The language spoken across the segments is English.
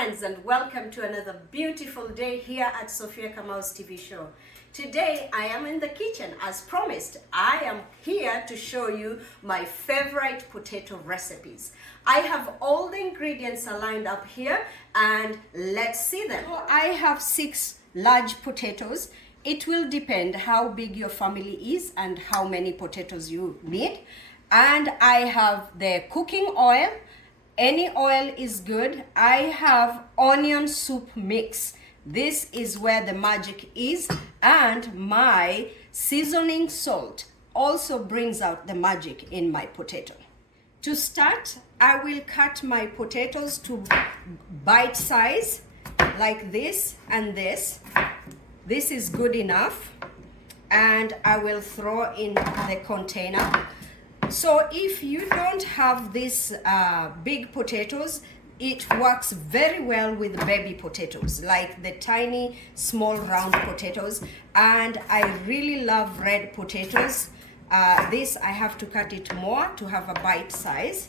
friends, and welcome to another beautiful day here at Sophia Kamau's TV show. Today I am in the kitchen. As promised, I am here to show you my favorite potato recipes. I have all the ingredients are lined up here and let's see them. So I have 6 large potatoes. It will depend how big your family is and how many potatoes you need. And I have the cooking oil. Any oil is good. I have onion soup mix. This is where the magic is, and my seasoning salt also brings out the magic in my potato. To start, I will cut my potatoes to bite size like this and this. This is good enough, and I will throw in the container. So if you don't have these big potatoes, it works very well with baby potatoes, like the tiny, small, round potatoes. And I really love red potatoes. This I have to cut it more to have a bite size.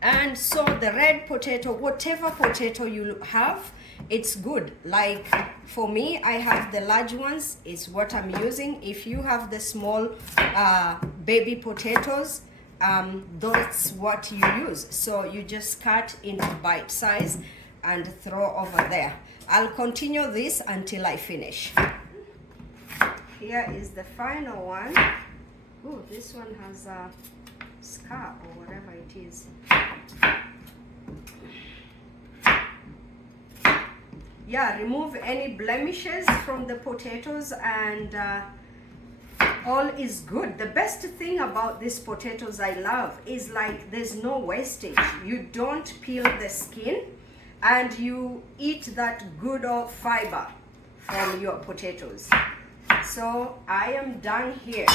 And so the red potato, whatever potato you have, it's good. Like for me, I have the large ones, is what I'm using. If you have the small baby potatoes, that's what you use. So you just cut into bite size and throw over there. I'll continue this until I finish. Here is the final one. Oh, this one has a scar or whatever it is. Yeah, remove any blemishes from the potatoes, and all is good. The best thing about these potatoes I love is like there's no wastage. You don't peel the skin and you eat that good old fiber from your potatoes. So I am done here.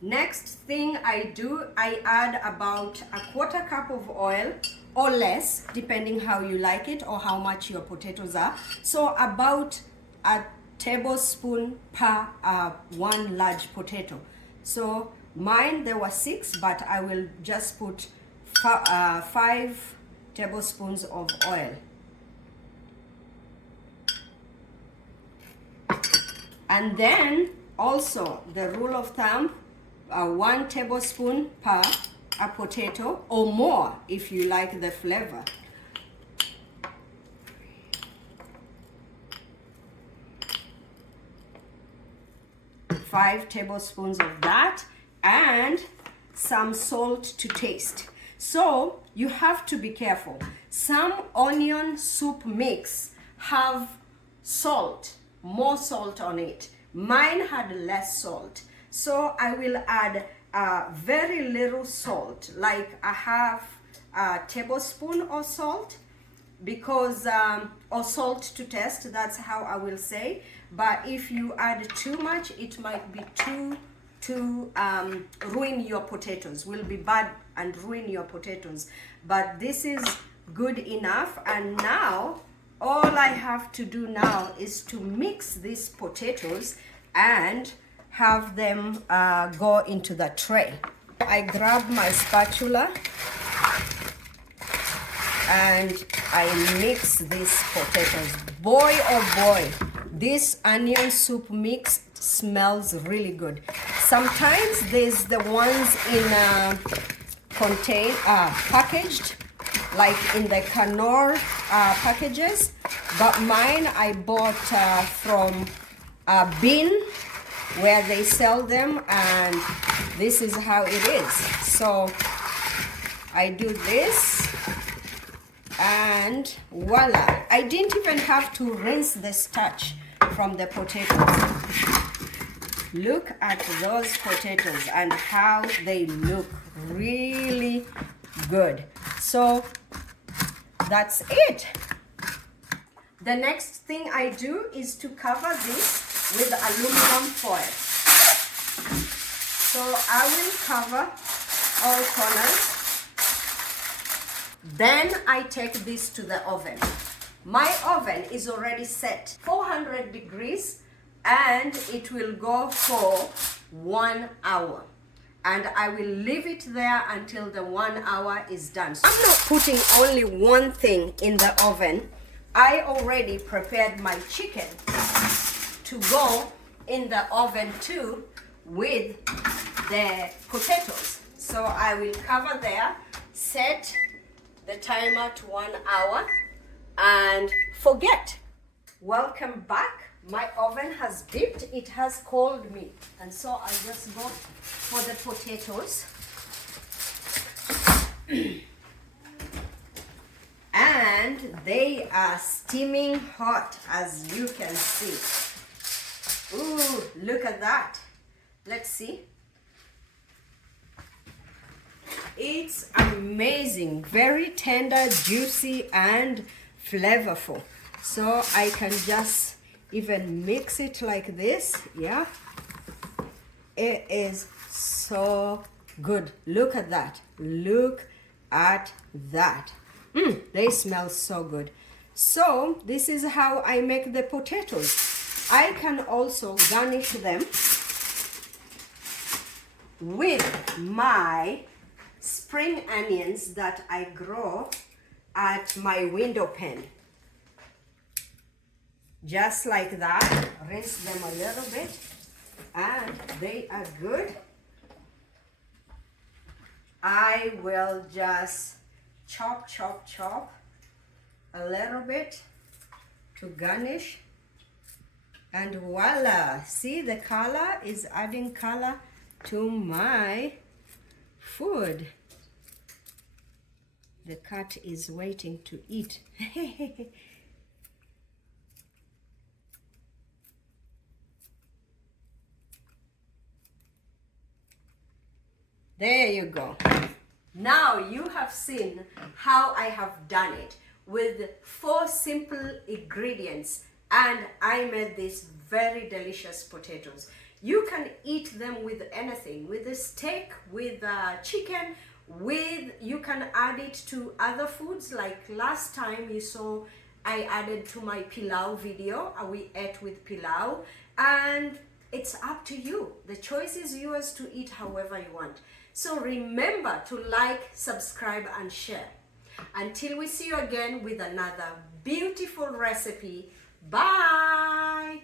Next thing I do, I add about a 1/4 cup of oil or less, depending how you like it or how much your potatoes are. So about a tablespoon per 1 large potato. So mine, there were 6, but I will just put 5 tablespoons of oil. And then also the rule of thumb, 1 tablespoon per a potato, or more if you like the flavor. Five tablespoons of that, and some salt to taste. So you have to be careful. Some onion soup mix have salt, more salt on it. Mine had less salt. So I will add very little salt, like a half tablespoon of salt, because or salt to taste, that's how I will say. But if you add too much, it might be too ruin your potatoes, will be bad and ruin your potatoes. But this is good enough. And now all I have to do now is to mix these potatoes and have them go into the tray. I grab my spatula and I mix these potatoes. Boy oh boy, this onion soup mix smells really good. Sometimes there's the ones in packaged, like in the Knorr packages, but mine I bought from a bin where they sell them, and this is how it is. So I do this, and voila. I didn't even have to rinse the starch from the potatoes. Look at those potatoes and how they look really good. So that's it. The next thing I do is to cover this with aluminum foil. So I will cover all corners. Then I take this to the oven. My oven is already set 400 degrees and it will go for 1 hour. and I will leave it there until the 1 hour is done. I'm not putting only one thing in the oven. I already prepared my chicken to go in the oven too with the potatoes. So I will cover there, set the timer to 1 hour, and forget. Welcome back. My oven has beeped, it has called me. And so I just go for the potatoes. And they are steaming hot, as you can see. Ooh, look at that. Let's see. It's amazing, very tender, juicy, and flavorful. So I can just even mix it like this. Yeah, it is so good. Look at that. Look at that. They smell so good. So this is how I make the potatoes. I can also garnish them with my spring onions that I grow at my window pen. Just like that, rinse them a little bit, and they are good. I will just chop a little bit to garnish, and voila, see, the color is adding color to my food. The cat is waiting to eat. There you go. Now you have seen how I have done it with 4 simple ingredients, and I made these very delicious potatoes. You can eat them with anything, with a steak, with chicken, you can add it to other foods. Like last time you saw I added to my pilau video, we ate with pilau, and it's up to you. The choice is yours to eat however you want. So remember to like, subscribe, and share. Until we see you again with another beautiful recipe. Bye!